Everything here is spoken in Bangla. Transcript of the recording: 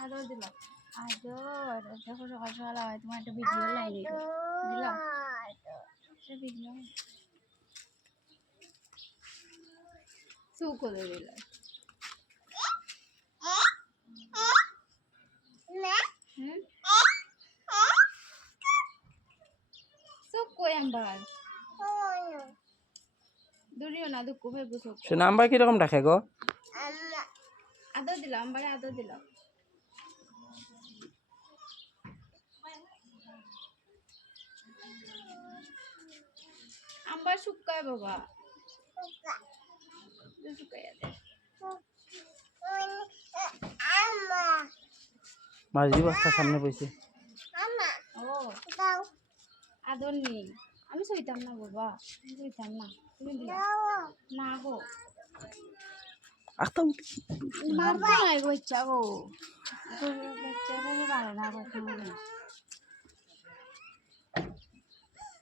আদর দিলাম আদর দেখো সকাল সকাল হয় তোমার একটা ভিডিও লাইন দিলাম ভিডিও শু করে দিলাম চোখ কই আম্বার দূরিও না দুঃখ ভাই বুঝো সে নাম্বার কিরকম রাখে গো আদর দিলাম আম্বারে আদর দিলাম আম্বার শুকায় বাবা শুকাইয়া দে মাঝি বস্তা সামনে বসে ও আদর নেই আমি সইতাম না বাবা আমি সইতাম না তুমি দিলা না গো আস্তা মারতে নাই গো ইচ্ছা গো বাচ্চারা পারে না কথা